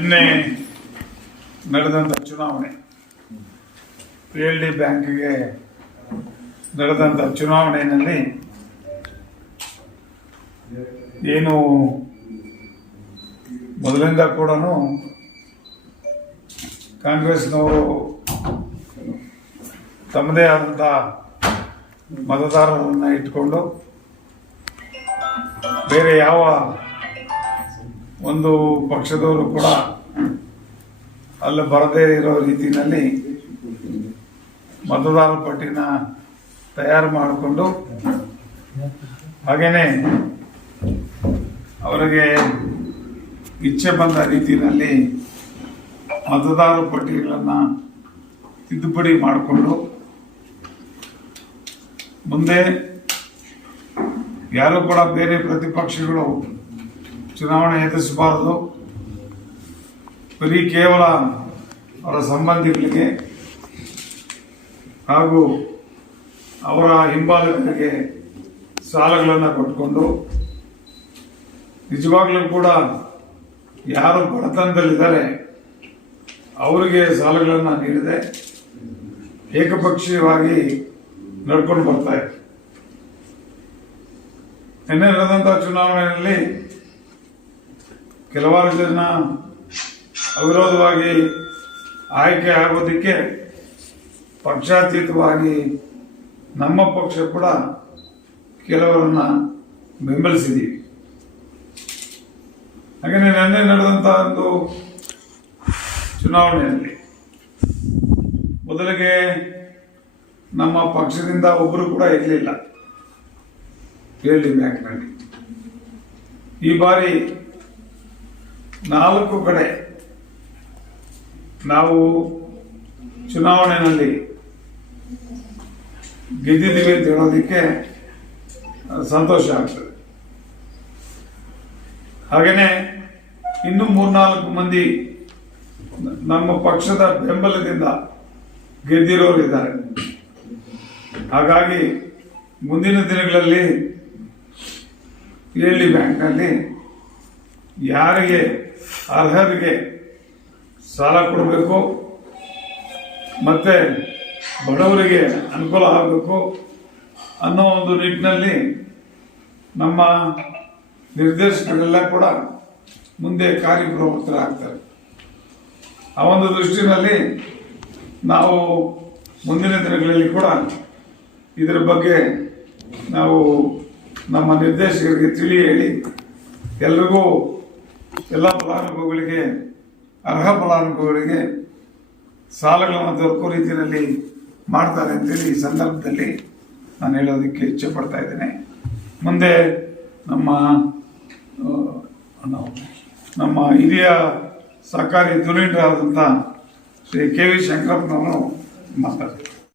ನಿನ್ನೆ ನಡೆದಂಥ ಚುನಾವಣೆ. ಪಿ ಎಲ್ ಡಿ ಬ್ಯಾಂಕ್ಗೆ ನಡೆದಂಥ ಚುನಾವಣೆಯಲ್ಲಿ ಏನು ಮೊದಲಿಂದ ಕೂಡ ಕಾಂಗ್ರೆಸ್ನವರು ತಮ್ಮದೇ ಆದಂಥ ಮತದಾರರನ್ನು ಇಟ್ಕೊಂಡು ಬೇರೆ ಯಾವ ಒಂದು ಪಕ್ಷದವರು ಕೂಡ ಅಲ್ಲಿ ಬರದೇ ಇರೋ ರೀತಿಯಲ್ಲಿ ಮತದಾರ ಪಟ್ಟಿನ ತಯಾರು ಮಾಡಿಕೊಂಡು ಹಾಗೇನೆ ಅವರಿಗೆ ಇಚ್ಛೆ ಬಂದ ರೀತಿಯಲ್ಲಿ ಮತದಾರ ಪಟ್ಟಿಗಳನ್ನು ತಿದ್ದುಪಡಿ ಮಾಡಿಕೊಂಡು ಮುಂದೆ ಯಾರು ಕೂಡ ಬೇರೆ ಪ್ರತಿಪಕ್ಷಗಳು ಚುನಾವಣೆ ಎದುರಿಸಬಾರದು. ಬರೀ ಕೇವಲ ಅವರ ಸಂಬಂಧಿಗಳಿಗೆ ಹಾಗೂ ಅವರ ಹಿಂಬಾಲಕರಿಗೆ ಸಾಲಗಳನ್ನು ಕೊಟ್ಕೊಂಡು, ನಿಜವಾಗ್ಲೂ ಕೂಡ ಯಾರು ಬಡತನದಲ್ಲಿದ್ದಾರೆ, ಅವರಿಗೆ ಸಾಲಗಳನ್ನು ನೀಡದೆ ಏಕಪಕ್ಷೀಯವಾಗಿ ನಡ್ಕೊಂಡು ಬರ್ತಾ ಇದೆ. ನಿನ್ನೆ ನಡೆದಂತಹ ಚುನಾವಣೆಯಲ್ಲಿ ಕೆಲವಾರು ಜನ ಅವಿರೋಧವಾಗಿ ಆಯ್ಕೆ ಆಗೋದಕ್ಕೆ ಪಕ್ಷಾತೀತವಾಗಿ ನಮ್ಮ ಪಕ್ಷ ಕೂಡ ಕೆಲವರನ್ನ ಬೆಂಬಲಿಸಿದ್ದೀವಿ ಹಾಗೆಯೇ ನಿನ್ನೆ ನಡೆದಂಥ ಒಂದು ಚುನಾವಣೆಯಲ್ಲಿ ಮೊದಲಿಗೆ ನಮ್ಮ ಪಕ್ಷದಿಂದ ಒಬ್ಬರು ಕೂಡ ಇರಲಿಲ್ಲ. ಹೇಳಿ ಬ್ಯಾಂಕ್ನಲ್ಲಿ. ಈ ಬಾರಿ ನಾಲ್ಕು ಕಡೆ ನಾವು ಚುನಾವಣೆಯಲ್ಲಿ ಗೆದ್ದಿದ್ದೀವಿ ಅಂತ ಹೇಳೋದಕ್ಕೆ ಸಂತೋಷ ಆಗ್ತದೆ. ಹಾಗೇನೆ ಇನ್ನು ಮೂರ್ನಾಲ್ಕು ಮಂದಿ ನಮ್ಮ ಪಕ್ಷದ ಬೆಂಬಲದಿಂದ ಗೆದ್ದಿರೋರು ಇದ್ದಾರೆ. ಹಾಗಾಗಿ ಮುಂದಿನ ದಿನಗಳಲ್ಲಿ ಡಿ ಬ್ಯಾಂಕ್ನಲ್ಲಿ ಯಾರಿಗೆ ಅರ್ಹರಿಗೆ ಸಾಲ ಕೊಡಬೇಕು, ಮತ್ತೆ ಬಡವರಿಗೆ ಅನುಕೂಲ ಆಗಬೇಕು ಅನ್ನೋ ಒಂದು ನಿಟ್ಟಿನಲ್ಲಿ ನಮ್ಮ ನಿರ್ದೇಶಕರೆಲ್ಲ ಕೂಡ ಮುಂದೆ ಕಾರ್ಯಪ್ರವೃತ್ತರಾಗ್ತಾರೆ. ಆ ಒಂದು ದೃಷ್ಟಿನಲ್ಲಿ ನಾವು ಮುಂದಿನ ದಿನಗಳಲ್ಲಿ ಕೂಡ ಇದರ ಬಗ್ಗೆ ನಾವು ನಮ್ಮ ನಿರ್ದೇಶಕರಿಗೆ ತಿಳಿ ಹೇಳಿ ಎಲ್ರಿಗೂ ಎಲ್ಲ ಫಲಾನುಭವಿಗಳಿಗೆ, ಅರ್ಹ ಫಲಾನುಭವಿಗಳಿಗೆ ಸಾಲಗಳನ್ನು ದೊರಕೋ ರೀತಿಯಲ್ಲಿ ಮಾಡ್ತಾರೆ ಅಂತೇಳಿ ಈ ಸಂದರ್ಭದಲ್ಲಿ ನಾನು ಹೇಳೋದಕ್ಕೆ ಇಚ್ಛೆ ಪಡ್ತಾ ಇದ್ದೇನೆ. ಮುಂದೆ ನಮ್ಮ ನಮ್ಮ ಹಿರಿಯ ಸರ್ಕಾರಿ ಧುರೀಣರಾದಂಥ ಶ್ರೀ ಕೆ ವಿ ಶಂಕರಪ್ಪನವರು ಮಾತಾಡ್ತಾರೆ.